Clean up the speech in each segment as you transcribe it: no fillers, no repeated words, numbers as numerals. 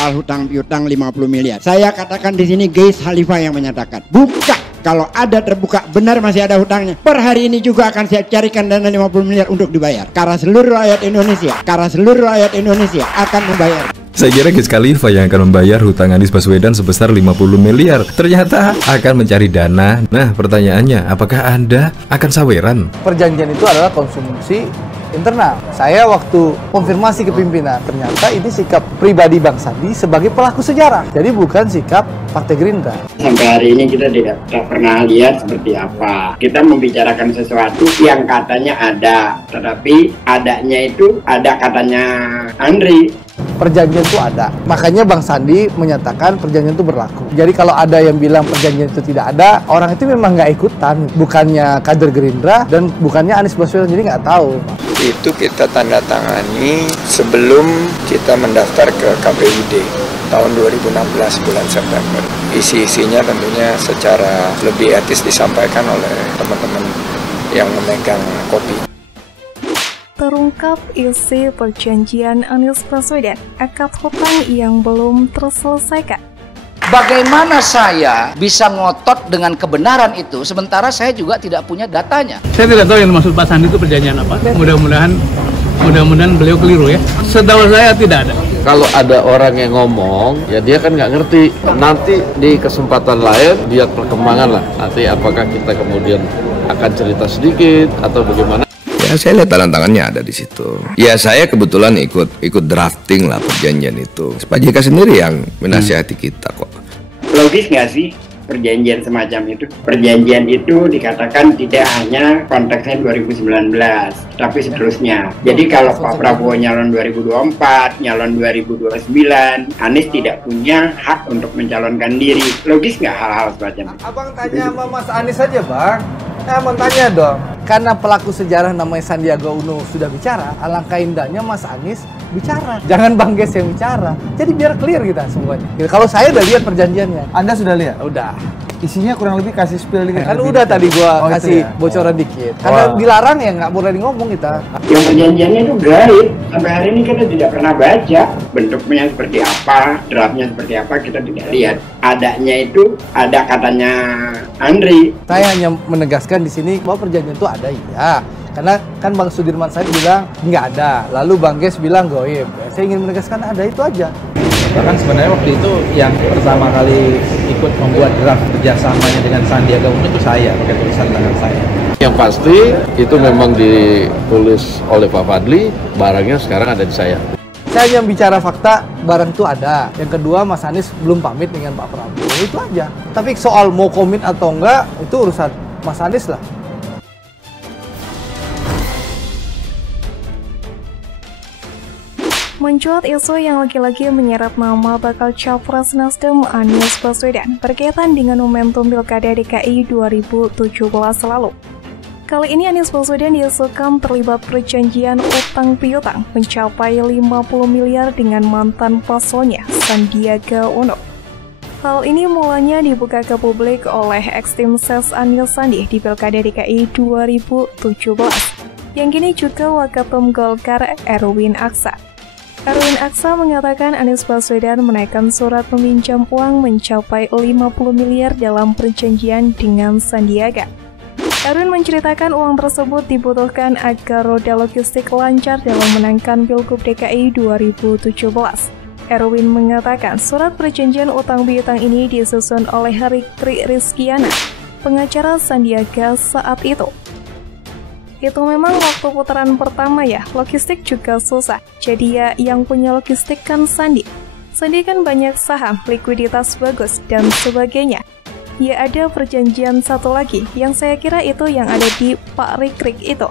soal hutang piutang 50 miliar. Saya katakan di sini Geis Khalifah yang menyatakan, buka. Kalau ada terbuka benar masih ada hutangnya, per hari ini juga akan saya carikan dana 50 miliar untuk dibayar. Karena seluruh rakyat Indonesia akan membayar. Saya kira Geis Khalifah yang akan membayar hutang Anies Baswedan sebesar 50 miliar. Ternyata akan mencari dana. Nah, pertanyaannya, apakah Anda akan saweran? Perjanjian itu adalah konsumsi internal. Saya waktu konfirmasi ke pimpinan, ternyata ini sikap pribadi Bang Sandi sebagai pelaku sejarah. Jadi bukan sikap Partai Gerindra. Sampai hari ini kita tidak pernah lihat seperti apa. Kita membicarakan sesuatu yang katanya ada, tetapi adanya itu ada katanya Andri. Perjanjian itu ada. Makanya Bang Sandi menyatakan perjanjian itu berlaku. Jadi kalau ada yang bilang perjanjian itu tidak ada, orang itu memang nggak ikutan. Bukannya kader Gerindra dan bukannya Anies Baswedan, jadi nggak tahu. Itu kita tanda tangani sebelum kita mendaftar ke KPUD tahun 2016 bulan September. Isi-isinya tentunya secara lebih etis disampaikan oleh teman-teman yang memegang kopi. Terungkap isi perjanjian Anies Baswedan akad hutang yang belum terselesaikan. Bagaimana saya bisa ngotot dengan kebenaran itu sementara saya juga tidak punya datanya? Saya tidak tahu yang dimaksud Pak Sandi itu perjanjian apa. Mudah-mudahan beliau keliru ya. Setahu saya tidak ada. Kalau ada orang yang ngomong, ya dia kan nggak ngerti. Nanti di kesempatan lain lihat perkembangan lah. Nanti apakah kita kemudian akan cerita sedikit atau bagaimana? Ya, saya lihat tantangannya ada di situ. Ya, saya kebetulan ikut drafting lah perjanjian itu. Pak JK sendiri yang menasihati kita kok. Logis nggak sih perjanjian semacam itu? Perjanjian itu dikatakan tidak hanya konteksnya 2019, tapi seterusnya. Jadi kalau Pak Prabowo nyalon 2024, nyalon 2029, Anies tidak punya hak untuk mencalonkan diri. Logis nggak hal-hal semacam itu? Abang tanya sama Mas Anies aja, Bang. Mau tanya dong. Karena pelaku sejarah namanya Sandiaga Uno sudah bicara, alangkah indahnya Mas Anies bicara. Jangan Bang Geis yang bicara. Jadi biar clear kita semuanya. Kalau saya udah lihat perjanjiannya. Anda sudah lihat? Udah. Isinya kurang lebih kasih spill dikit. Kan udah tadi gua kasih bocoran dikit. Karena dilarang ya nggak boleh ngomong kita. Yang perjanjiannya itu gaib. Sampai hari ini kita tidak pernah baca bentuknya seperti apa, draftnya seperti apa, kita tidak lihat. Adanya itu ada katanya Andri. Saya hanya menegaskan di sini bahwa perjanjian itu ada, iya. Karena kan Bang Sudirman Said bilang nggak ada, lalu Bang Geis bilang goib. Saya ingin menegaskan ada itu aja. Bahkan sebenarnya waktu itu yang pertama kali ikut membuat draft kerjasamanya dengan Sandiaga Uno itu saya, pakai tulisan tangan saya. Yang pasti itu memang ditulis oleh Pak Fadli, barangnya sekarang ada di saya. Saya hanya bicara fakta, barang itu ada. Yang kedua, Mas Anies belum pamit dengan Pak Prabowo, itu aja. Tapi soal mau komit atau enggak, itu urusan Mas Anies lah. Mencuat isu yang lagi-lagi menyeret nama bakal capres Nasdem Anies Baswedan berkaitan dengan momentum Pilkada DKI 2017 lalu. Kali ini Anies Baswedan diisukan terlibat perjanjian utang piutang mencapai 50 miliar dengan mantan paslonnya Sandiaga Uno. Hal ini mulanya dibuka ke publik oleh ex-tim ses Anies Sandi di Pilkada DKI 2017, yang kini juga Waketum Golkar Erwin Aksa. Erwin Aksa mengatakan Anies Baswedan menaikkan surat meminjam uang mencapai 50 miliar dalam perjanjian dengan Sandiaga. Erwin menceritakan uang tersebut dibutuhkan agar roda logistik lancar dalam menangkan Pilgub DKI 2017. Erwin mengatakan surat perjanjian utang piutang ini disusun oleh Rikri Rizkiana, pengacara Sandiaga saat itu. Itu memang waktu putaran pertama ya, logistik juga susah. Jadi ya yang punya logistik kan Sandi. Sandi kan banyak saham, likuiditas bagus, dan sebagainya. Ya ada perjanjian satu lagi, yang saya kira itu yang ada di Pak Rikrik itu.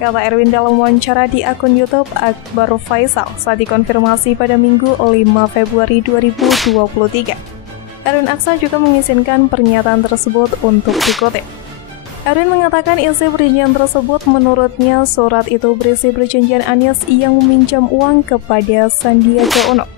Kata Erwin dalam wawancara di akun YouTube Akbar Faisal saat dikonfirmasi pada Minggu 5 Februari 2023. Erwin Aksa juga mengizinkan pernyataan tersebut untuk dikutip. Erwin mengatakan isi perjanjian tersebut menurutnya surat itu berisi perjanjian Anies yang meminjam uang kepada Sandiaga Uno.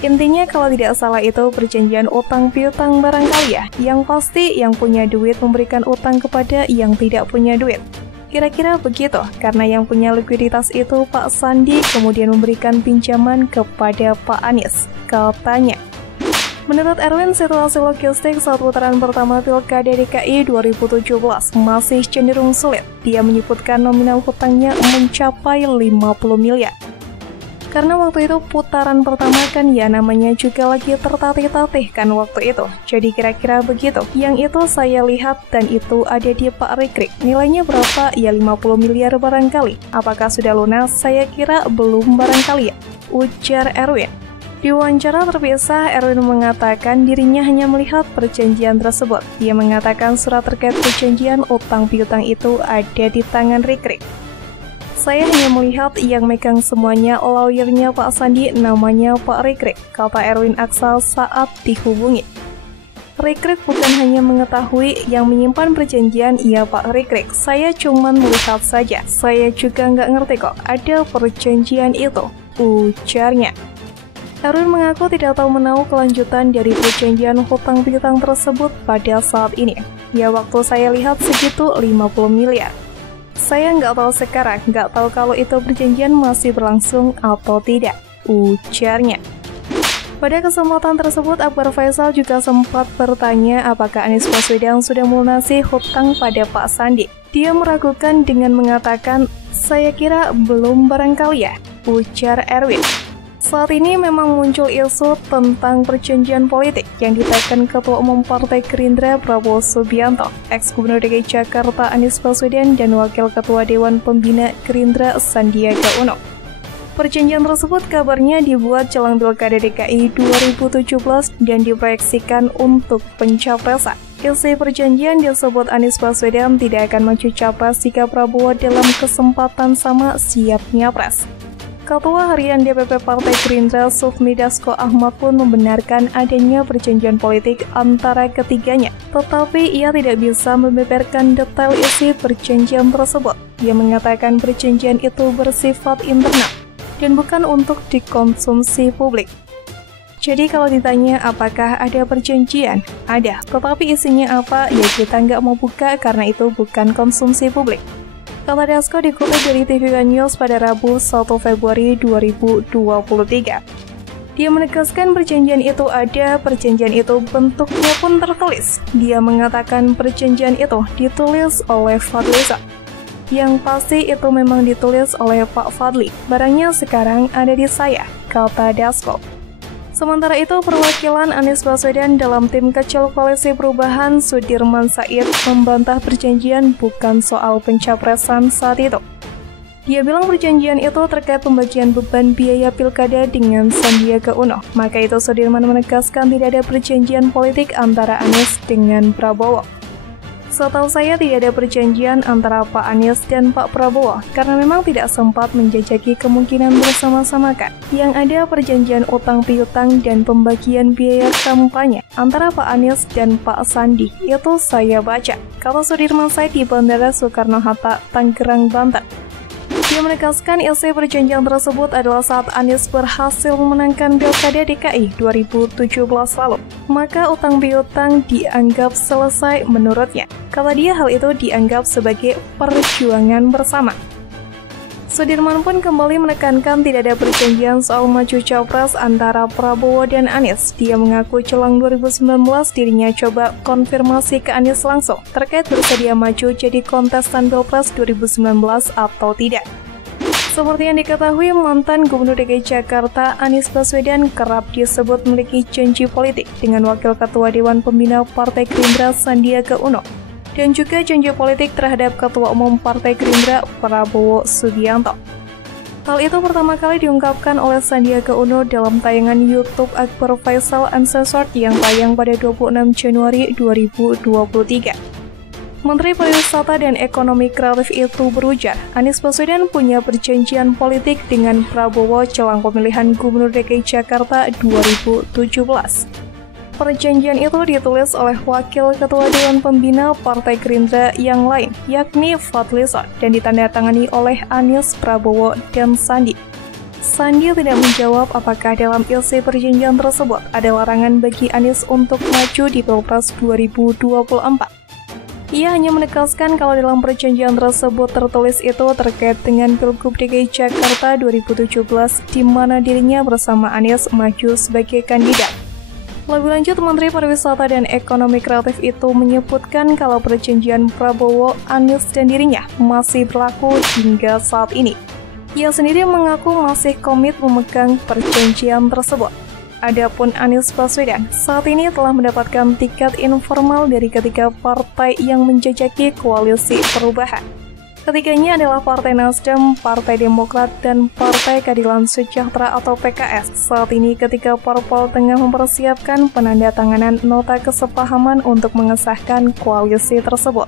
Intinya kalau tidak salah itu perjanjian utang piutang barangkali ya, yang pasti yang punya duit memberikan utang kepada yang tidak punya duit. Kira-kira begitu, karena yang punya likuiditas itu Pak Sandi kemudian memberikan pinjaman kepada Pak Anies, katanya. Menurut Erwin, situasi logistik saat putaran pertama Pilkada DKI 2017 masih cenderung sulit. Dia menyebutkan nominal hutangnya mencapai 50 miliar. Karena waktu itu putaran pertama kan ya namanya juga lagi tertatih-tatih kan waktu itu. Jadi kira-kira begitu. Yang itu saya lihat dan itu ada di Pak Rikrik. Nilainya berapa? Ya 50 miliar barangkali. Apakah sudah lunas? Saya kira belum barangkali ya, ujar Erwin. Di wawancara terpisah, Erwin mengatakan dirinya hanya melihat perjanjian tersebut. Dia mengatakan surat terkait perjanjian utang piutang itu ada di tangan Rikrik. Saya hanya melihat yang megang semuanya lawyernya Pak Sandi, namanya Pak Rikrik, kata Erwin Aksal saat dihubungi. Rikrik bukan hanya mengetahui yang menyimpan perjanjian, iya Pak Rikrik, saya cuma melihat saja. Saya juga nggak ngerti kok ada perjanjian itu, ujarnya. Erwin mengaku tidak tahu menahu kelanjutan dari perjanjian hutang piutang tersebut pada saat ini. Ya waktu saya lihat segitu 50 miliar. Saya nggak tahu sekarang, nggak tahu kalau itu perjanjian masih berlangsung atau tidak, ujarnya. Pada kesempatan tersebut, Akbar Faisal juga sempat bertanya apakah Anies Baswedan sudah melunasi hutang pada Pak Sandi. Dia meragukan dengan mengatakan, saya kira belum barangkali ya, ujar Erwin. Saat ini memang muncul isu tentang perjanjian politik yang ditekan Ketua Umum Partai Gerindra Prabowo Subianto, ex-Gubernur DKI Jakarta Anies Baswedan, dan Wakil Ketua Dewan Pembina Gerindra Sandiaga Uno. Perjanjian tersebut kabarnya dibuat jelang Pilkada DKI 2017 dan diproyeksikan untuk pencapresan. Isi perjanjian disebut Anies Baswedan tidak akan maju capres jika Prabowo dalam kesempatan sama siap nyapres. Ketua Harian DPP Partai Gerindra Sufmi Dasko Ahmad pun membenarkan adanya perjanjian politik antara ketiganya, tetapi ia tidak bisa membeberkan detail isi perjanjian tersebut. Ia mengatakan perjanjian itu bersifat internal dan bukan untuk dikonsumsi publik. Jadi kalau ditanya apakah ada perjanjian? Ada, tetapi isinya apa? Ya kita nggak mau buka karena itu bukan konsumsi publik. Kata Dasko dikutip dari TV One News pada Rabu 1 Februari 2023. Dia menegaskan perjanjian itu ada, perjanjian itu bentuknya pun tertulis. Dia mengatakan perjanjian itu ditulis oleh Fadlizon. Yang pasti itu memang ditulis oleh Pak Fadli. Barangnya sekarang ada di saya, kata Dasko. Sementara itu, perwakilan Anies Baswedan dalam tim kecil Koalisi Perubahan Sudirman Said membantah perjanjian bukan soal pencapresan saat itu. Dia bilang perjanjian itu terkait pembagian beban biaya pilkada dengan Sandiaga Uno. Maka itu Sudirman menegaskan tidak ada perjanjian politik antara Anies dengan Prabowo. Setahu saya tidak ada perjanjian antara Pak Anies dan Pak Prabowo, karena memang tidak sempat menjajaki kemungkinan bersama-sama kan. Yang ada perjanjian utang piutang dan pembagian biaya kampanye antara Pak Anies dan Pak Sandi, itu saya baca, kata Sudirman Said di Bandara Soekarno-Hatta, Tangerang, Banten. Dia menegaskan isi perjanjian tersebut adalah saat Anies berhasil memenangkan Pilkada DKI 2017 lalu. Maka utang piutang dianggap selesai menurutnya. Kata dia hal itu dianggap sebagai perjuangan bersama. Sudirman pun kembali menekankan tidak ada perjanjian soal maju capres antara Prabowo dan Anies. Dia mengaku jelang 2019 dirinya coba konfirmasi ke Anies langsung terkait bersedia maju jadi kontestan Pilpres 2019 atau tidak. Seperti yang diketahui, mantan Gubernur DKI Jakarta Anies Baswedan kerap disebut memiliki janji politik dengan Wakil Ketua Dewan Pembina Partai Gerindra Sandiaga Uno dan juga janji politik terhadap Ketua Umum Partai Gerindra Prabowo Subianto. Hal itu pertama kali diungkapkan oleh Sandiaga Uno dalam tayangan YouTube Akbar Faisal Uncensored yang tayang pada 26 Januari 2023. Menteri Pariwisata dan Ekonomi Kreatif itu berujar, Anies Baswedan punya perjanjian politik dengan Prabowo jelang pemilihan Gubernur DKI Jakarta 2017. Perjanjian itu ditulis oleh Wakil Ketua Dewan Pembina Partai Gerindra yang lain, yakni Fadlizon, dan ditandatangani oleh Anies, Prabowo, dan Sandi. Sandi tidak menjawab apakah dalam isi perjanjian tersebut ada larangan bagi Anies untuk maju di Pilpres 2024. Ia hanya menegaskan kalau dalam perjanjian tersebut tertulis itu terkait dengan Pilgub DKI Jakarta 2017 di mana dirinya bersama Anies maju sebagai kandidat. Lebih lanjut, Menteri Pariwisata dan Ekonomi Kreatif itu menyebutkan kalau perjanjian Prabowo, Anies dan dirinya masih berlaku hingga saat ini. Ia sendiri mengaku masih komit memegang perjanjian tersebut. Adapun Anies Baswedan saat ini telah mendapatkan tiket informal dari ketiga partai yang menjajaki koalisi perubahan. Ketiganya adalah Partai Nasdem, Partai Demokrat, dan Partai Keadilan Sejahtera atau PKS. Saat ini ketiga parpol tengah mempersiapkan penandatanganan nota kesepahaman untuk mengesahkan koalisi tersebut.